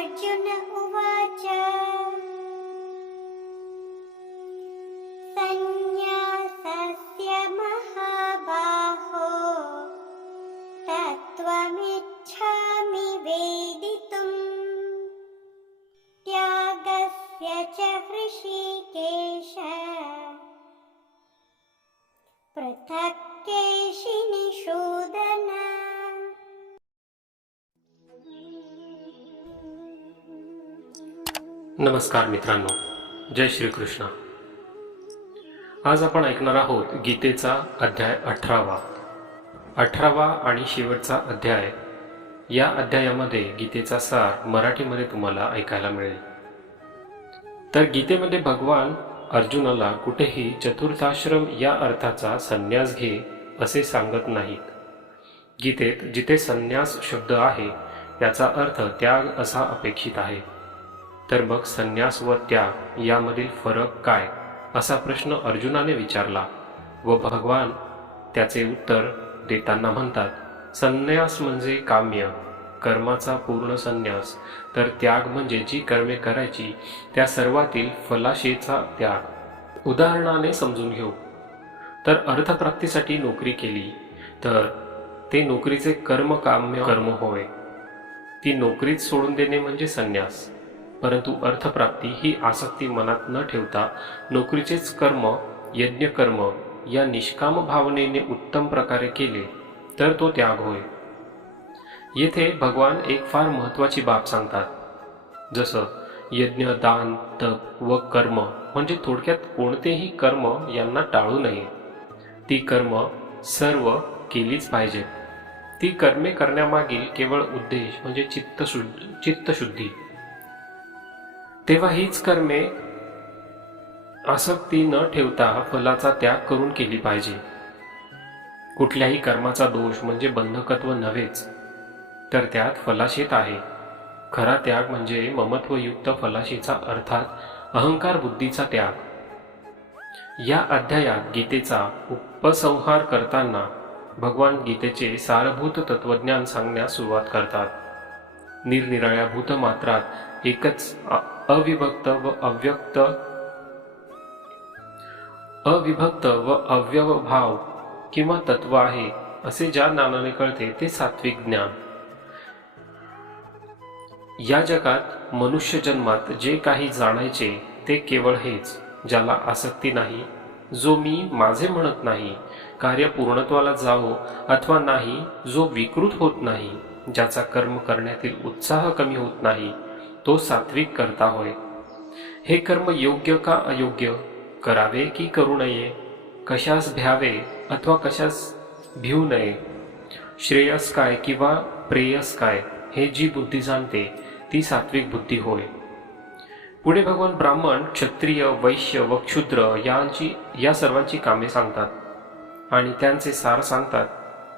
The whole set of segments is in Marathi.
अर्जुन उवाच संन्यासस्य महाबाहो तत्त्वमिच्छामि वेदितुम् त्यागस्य च हृषीकेश पृथक् केशिनिषूदन। नमस्कार मित्रांनो, जय श्री कृष्ण। आज आपण ऐकणार आहोत गीतेचा अध्याय 18वा आणि शेवटचा अध्याय। या अध्यायामध्ये गीतेचा सार मराठीमध्ये तुम्हाला ऐकायला मिळेल। तर गीतेमध्ये भगवान अर्जुनाला कुठेही चतुर्थाश्रम या अर्थाचा संन्यास घे असे सांगत नाहीत। गीतेत जिथे संन्यास शब्द आहे याचा अर्थ त्याग असा अपेक्षित आहे। तर मग संन्यास व त्याग यामधील फरक काय असा प्रश्न अर्जुनाने विचारला व भगवान त्याचे उत्तर देताना म्हणतात, संन्यास म्हणजे काम्य कर्माचा पूर्ण संन्यास, तर त्याग म्हणजे जी कर्मे करायची त्या सर्वातील फलाशेचा त्याग। उदाहरणाने समजून घेऊ तर अर्थप्राप्तीसाठी नोकरी केली तर ते नोकरीचे कर्म काम्य कर्म होय, ती नोकरीच सोडून देणे म्हणजे संन्यास। परंतु अर्थप्राप्ती ही आसक्ती मनात न ठेवता नोकरीचेच कर्म यज्ञ कर्म या निष्काम भावनेने उत्तम प्रकारे केले तर तो त्याग होय। येथे भगवान एक फार महत्त्वाची बाब सांगतात, जसं यज्ञ दान तप व कर्म म्हणजे थोडक्यात कोणतेही कर्म यांना टाळू नये। ती कर्म सर्व केलीच पाहिजेत। ती कर्मे करण्यामागील केवळ उद्देश म्हणजे चित्तशुद्धी। तेव्हा हीच कर्मे आसक्ती न ठेवता फलाचा त्याग करून केली पाहिजे। कुठल्याही कर्माचा दोष म्हणजे बंधकत्व नव्हेच, तर त्यात फलाशेत आहे। खरा त्याग म्हणजे ममत्वयुक्त फलाशेचा अर्थात अहंकार बुद्धीचा त्याग। या अध्यायात गीतेचा उपसंहार करताना भगवान गीतेचे सारभूत तत्वज्ञान सांगण्यास सुरुवात करतात। निरनिराळ्या भूतमात्रात एकच अविभक्त व अव्यवभाव किंवा तत्व आहे असे ज्या ज्ञानाने कळते ते सात्विक ज्ञान। या जगात मनुष्य जन्मात जे काही जाणायचे ते केवळ हेच, ज्याला आसक्ती नाही, जो मी माझे म्हणत नाही, कार्य पूर्णत्वाला जावो अथवा नाही, जो विकृत होत नाही, ज्याचा कर्म करण्यातील उत्साह कमी होत नाही, तो सात्विक करता होय। हे कर्म योग्य का अयोग्य, करावे की करू नये, कशास भ्यावे अथवा कशास भिवू नये, श्रेयस काय किंवा प्रेयस काय हे जी बुद्धी जाणते ती सात्विक बुद्धी होय। पुढे भगवान ब्राह्मण क्षत्रिय वैश्य व क्षुद्र या सर्वांची कामे सांगतात आणि त्यांचे सार सांगतात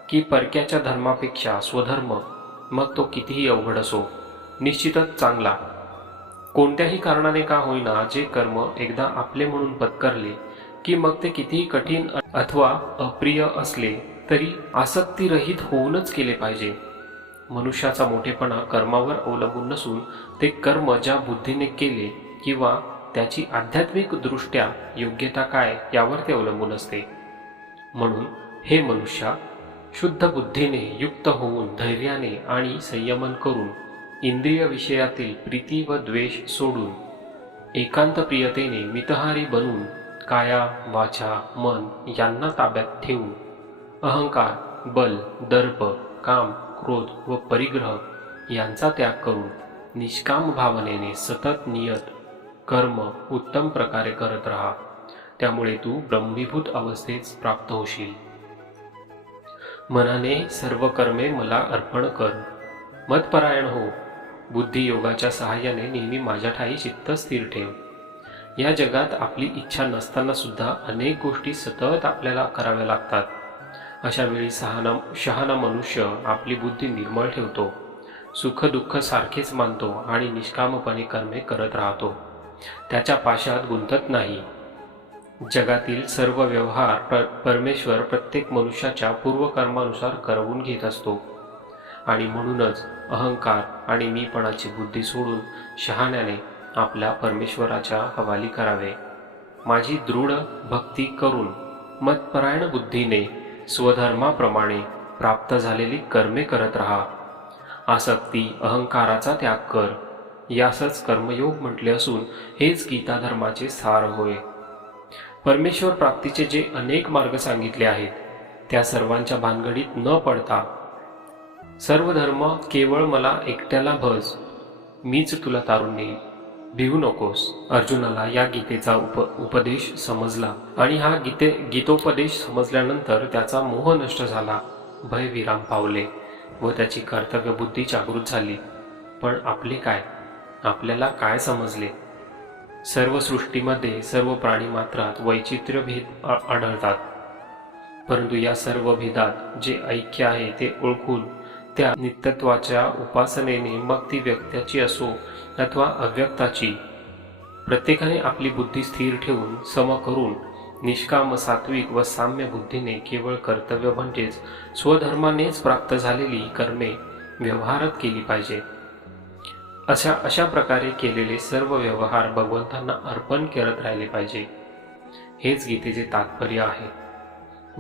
की परक्याच्या धर्मापेक्षा स्वधर्म, मग तो कितीही अवघड असो, निश्चितच चांगला। कोणत्याही कारणाने का होईना जे कर्म एकदा आपले म्हणून पत्करले की मग ते कितीही कठीण अथवा अप्रिय असले तरी आसक्तीरहित होऊनच केले पाहिजे। मनुष्याचा मोठेपणा कर्मावर अवलंबून नसून ते कर्म ज्या बुद्धीने केले किंवा त्याची आध्यात्मिक दृष्ट्या योग्यता काय यावर ते अवलंबून असते। म्हणून हे मनुष्या, शुद्ध बुद्धीने युक्त होऊन धैर्याने आणि संयमन करून इंद्रिय विषयातील प्रीती व द्वेष सोडून एकांत प्रियतेने मितहारी बनून काया वाचा मन यांना ताब्यात ठेवून अहंकार बल दर्प काम क्रोध व परिग्रह यांचा त्याग करून निष्काम भावनेने सतत नियत कर्म उत्तम प्रकारे करत राहा। त्यामुळे तू ब्रह्मीभूत अवस्थेस प्राप्त होशील। मनाने सर्व कर्मे मला अर्पण कर, मत्परायण हो, बुद्धी योगाच्या सहाय्याने नेहमी माझ्या ठाई चित्त स्थिर ठेव। या जगात आपली इच्छा नसताना सुद्धा अनेक गोष्टी सतत आपल्याला कराव्या लागतात। अशा वेळी शहाणा मनुष्य आपली बुद्धी निर्मळ ठेवतो, सुख दुःख सारखेच मानतो आणि निष्कामपणे कर्मे करत राहतो, त्याच्या पाशात गुंतत नाही। जगातील सर्व व्यवहार परमेश्वर प्रत्येक मनुष्याच्या पूर्वकर्मानुसार करवून घेत असतो आणि म्हणूनच अहंकार आणि मीपणाची बुद्धी सोडून शहाण्याने आपल्या परमेश्वराच्या हवाली करावे. माझी दृढ भक्ती करून मतपरायण बुद्धीने स्वधर्माप्रमाणे प्राप्त झालेली कर्मे करत राहा. आसक्ती अहंकाराचा त्याग कर, यासच कर्मयोग म्हटले असून हेच गीता धर्माचे सार होय. परमेश्वर प्राप्तीचे जे अनेक मार्ग सांगितले आहेत त्या सर्वांच्या भानगडीत न पडता सर्व धर्म केवळ मला एकट्याला भज, मीच तुला तारून नेईल, भिवू नकोस. अर्जुनाला या गीतेचा उपदेश समजला आणि हा गीतोपदेश समजल्यानंतर त्याचा मोह नष्ट झाला, भय विराम पावले व त्याची कर्तव्य बुद्धी जागृत झाली. पण आपले काय, आपल्याला काय समजले? सर्व सृष्टीमध्ये सर्व प्राणी मात्रात वैचित्र्य भेद आढळतात, परंतु या सर्व भेदात जे ऐक्य आहे ते ओळखून त्या नित्यत्वाच्या उपासनेने मग ती व्यक्त्याची असो अथवा अव्यक्ताची, प्रत्येकाने आपली बुद्धी स्थिर ठेवून सम करून निष्काम सात्विक व साम्य बुद्धीने केवळ कर्तव्य म्हणजेच स्वधर्मानेच प्राप्त झालेली कर्मे व्यवहारात केली पाहिजे. अशा प्रकारे केलेले सर्व व्यवहार भगवंतांना अर्पण करत राहिले पाहिजे. हेच गीतेचे तात्पर्य आहे,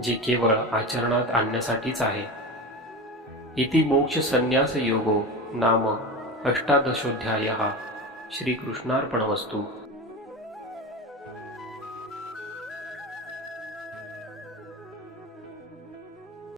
जे केवळ आचरणात आणण्यासाठीच आहे. इति मोक्ष संन्यास योगो नाम 18 श्रीकृष्णार्पणमस्तु.